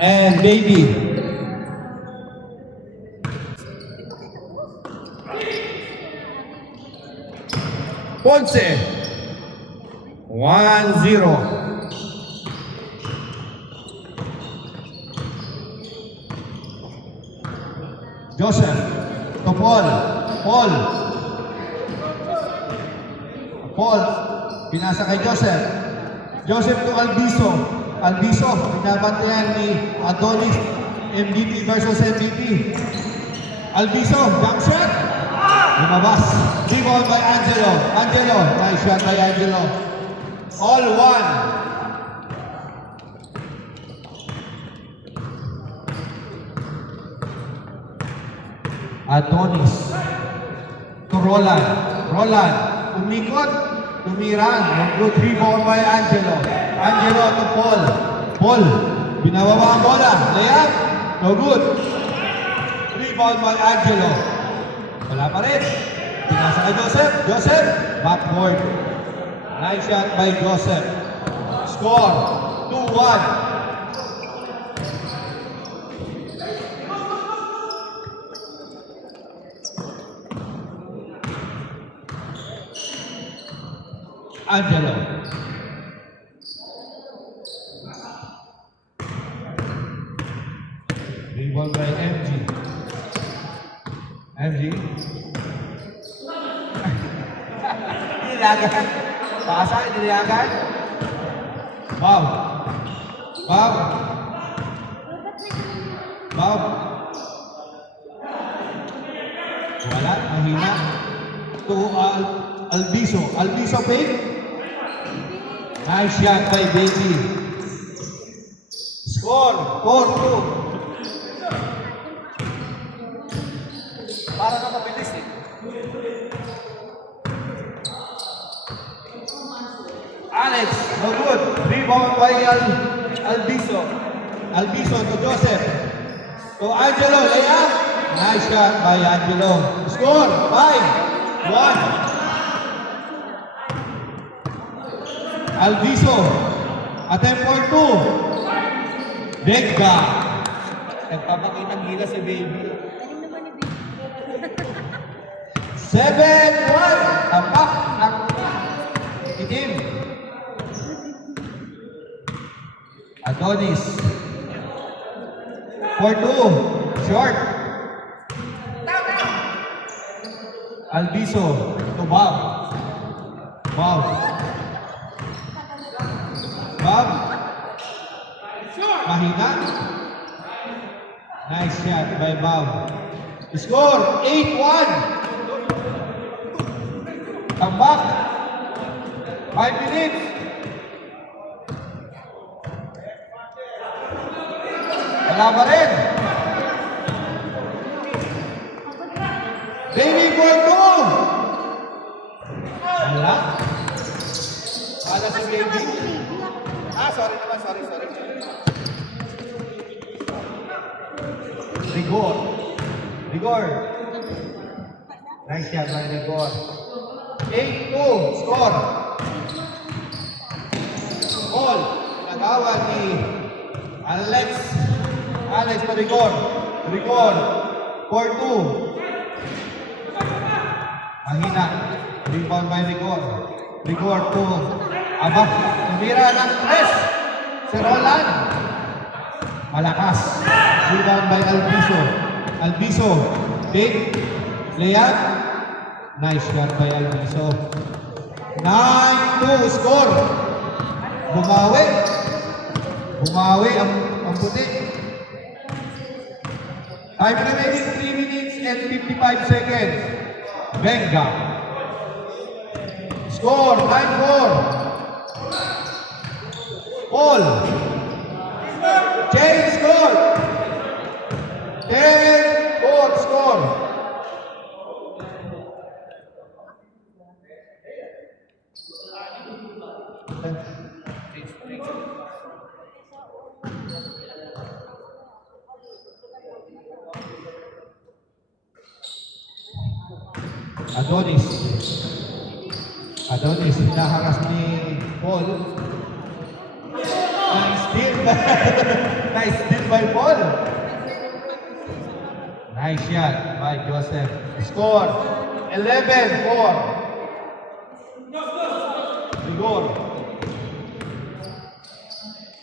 and Baby. Ponce, 1-0. Joseph, to Paul. Paul, pinasa kay Joseph. Joseph to Albiso. Albiso, binabantayan ni Adonis, MVP versus MVP. Albiso, jump shot. Lumabas. Rebound by Angelo. Nice shot by Angelo. All one. Adonis to Roland. Umikot. Tumiran. Good rebound by Angelo. Angelo to Paul. Binababa ang bola. Layup. No good. Rebound by Angelo. Wala pa rin. Pinasa kay Joseph. Backward. Nice shot by Joseph. Score. 2-1. Angelo. Rebound by MG. Dinilagan. Pasa, dinilagan. Bob. Wala, mahina. To Albiso fake. Nice shot by Baby. Score, 4-2. Para na mabilis eh. Alex, no good. Rebound by Albiso to Joseph. To Angelo, layup. Nice shot by Angelo. Score, 5-1. Albiso, attempt for 2. Vega. Nagpapakitang gila si Baby. 7-1. Tapak ng itim. Adonis. For 2. Short. Albiso to Bob. Mahina. Nice shot by Bob. Score 8-1. Come back. 5 minutes. Wala pa rin. Baby for 2. Wala. Wala si Baby. Sorry. Rigor. Nice shot by Rigor. 8-2. Score. Ball. Nagawa ni Alex to Rigor. 4-2. Mahina. Rebound by Rigor 2. Abak. Tumira ng press. Si Roland. Malakas. Rebound by Albiso. Big. Layup. Nice shot by Albiso. 9-2. Score. Bumawi ang puti. Time remaining 3 minutes and 55 seconds. Venga. Score 9-4. Paul. Change score. 10-4 score. Adonis, hinaharas ni Paul. Nice steal. Nice steal by Paul. Nice shot by Joseph. Score 11-4. Rigor.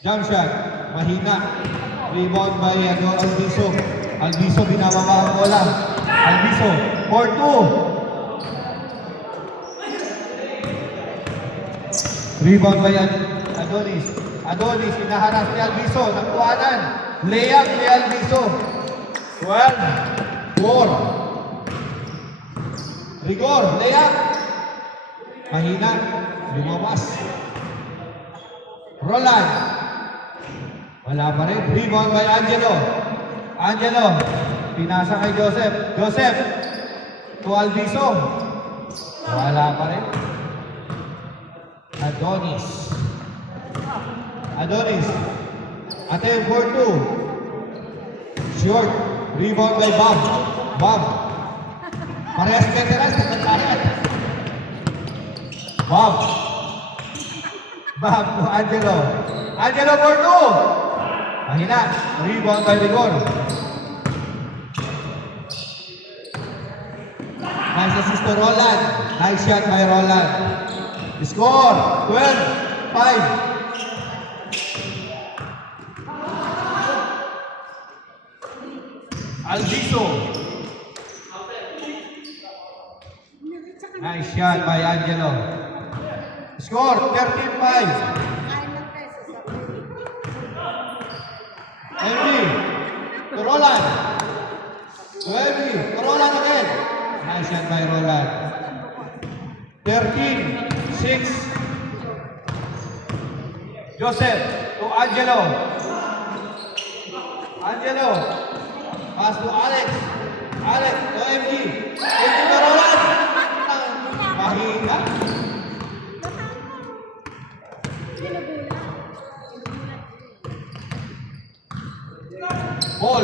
Jump shot. Mahina. Rebound by Alviso. Alviso binababa ang bola. Alviso. 4-2. Rebound by Adonis. Adonis, inaharap ni Alviso. Nakuhanan. Layup ni Alviso. 12-4. Rigor, layup. Mahina. Lumawas. Roland. Wala pa rin. Rebound by Angelo. Angelo. Pinasa kay Joseph. Joseph. To Alviso. Wala pa rin. Adonis. Adonis. Ate 4-2. Short. Rebound by Bob. Bob. Parehas veterans. Nagkakaroon. Bob. Bob to Angelo. Angelo 4-2. Mahina. Rebound by Rigor. Nice assist to Roland. Nice shot by Roland. Score 12-5. Alviso. Nice shot by Angelo. Score 13-5. MV to Roland. To MV. To Roland again. Nice shot by Roland. 13-6. Joseph to Angelo. Angelo. Pass to Alex. Alex to MG. MG to Roland. Mahina. Ball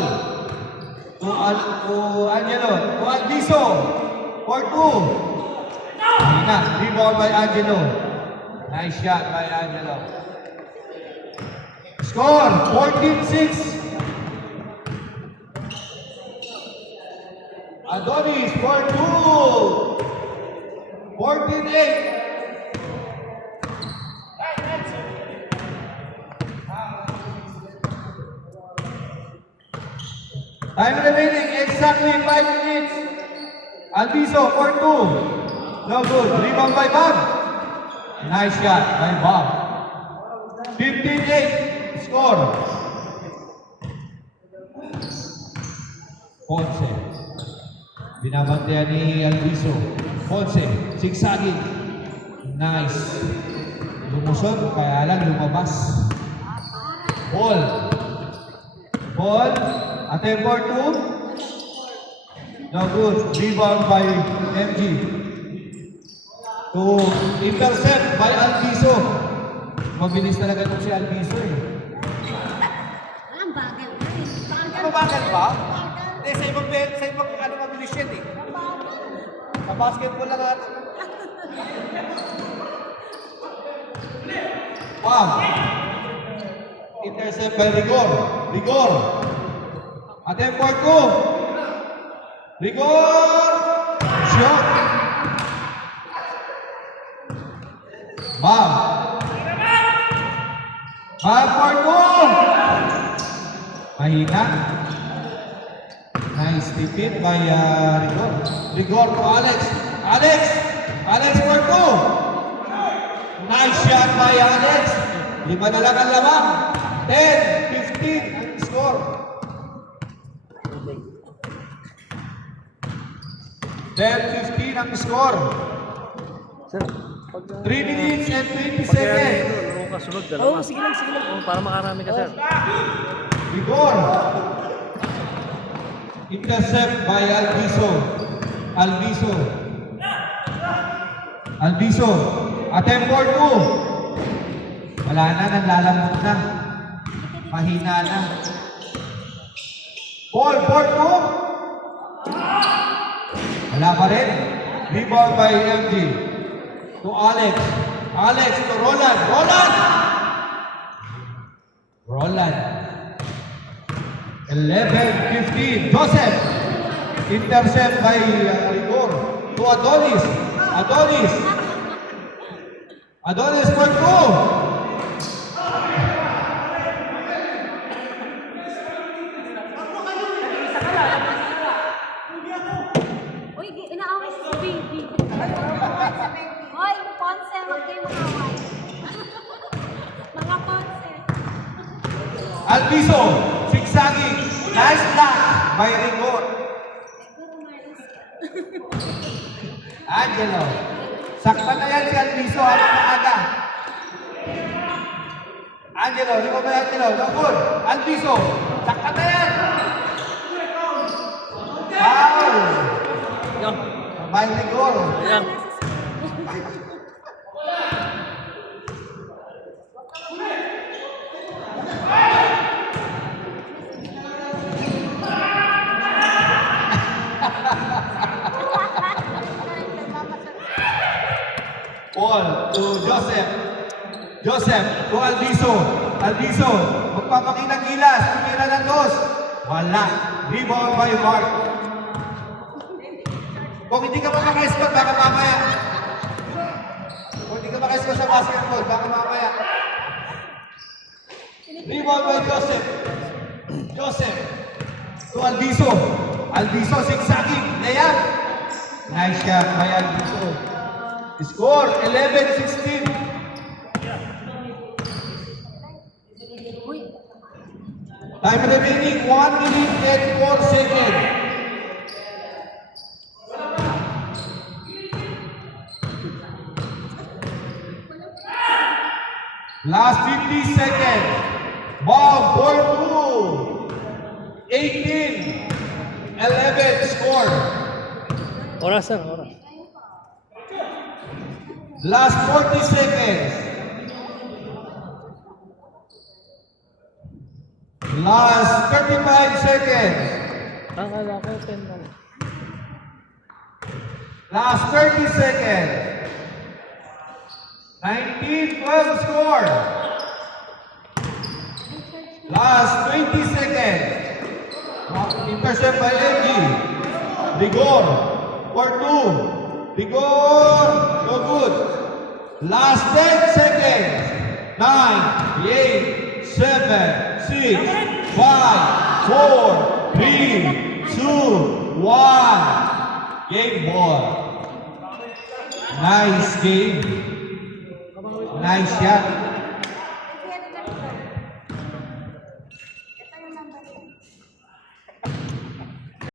to Angelo. To Alviso. 4-2. Mahina. Rebound by Angelo. Nice shot by Angelo. Score 14-6. Adonis 4-2. 14-8. Time remaining exactly 5 minutes. Alviso 4-2. No good. Rebound by Bob. Nice shot by Bob. 15-8. Score. Ponce. Binabantayan ni Alviso. Ponce. Sigsagin. Nice. Lumusot. Kaya lang lumabas. Ball. Ball. Attempt 2. No good. Rebound by MG. To intercept by Alviso. Mabilis talaga itong si Alviso eh. Ang bagal na eh. Ano bagal ba? Hindi, sa ibang ano mabilis yan eh. Sa basketball lang ata. Wow. Intercept by Rigor. Rigor. Attempt 2. Rigor. Shot. Bob. Bob 4-2. Mahina. Nice defeat by Rigor. Rigor to Alex. Alex. Alex 4-2. Nice shot by Alex. 5 na lang ang lamang. 10-15 ang score. 10-15 ang score. Sir, pag... 3 minutes and 20 Pag seconds. ano kasunod, dalawa. Oo, sige lang, sige lang. Oo, para makarami ka, sir. Rigor. Intercept by Alviso. Alviso. Alviso. Attempt 2. Wala na, nanlalamot na. Mahina na. Ball 4-2. Wala pa rin. Rebound by MG. To Alex. Alex to Roland. Roland! Roland. 11-15. Joseph. Intercept by Rigor. To Adonis. Adonis. Adonis for 2. Uy, inaaway si baby. Hoy, Ponce, huwag kayo makaway. Mga Ponce. Alviso. Sigsaging. Nice block by Rigor. Angelo. Sakpan na yan si Alviso habang maaga. Angelo, di ba ba Angelo? No good. Alviso. Sakpan na yan. Foul. Yan. By Rigor. Yan. Paul to Joseph. Joseph to Alviso. Alviso. Magpapakinang gilas. Tumira ng dos. Wala. Rebound by Mark. Kung hindi ka pa maka-score, baka mamaya. Kung hindi ka maka-score sa basketball, baka mamaya. Rebound by Joseph. Joseph to Alviso. Alviso zigzagging. Layup. Nice shot by Alviso. Score 11-16. Time remaining 1 minute and 4 seconds. Last 50 seconds. Ball for 2. 18. 11 score. Oras, sir. Oras. Last 40 seconds. Last 35 seconds. Akala ko 10 lang. Last 30 seconds. 19-12 score. Last 20 seconds. Intercept by Engie. Rigor. For 2. Rigor. No good. Last 10 seconds. 9, 8, 7, 6, 5, 4, 3, 2, 1. Game ball. Nice game. Nice shot.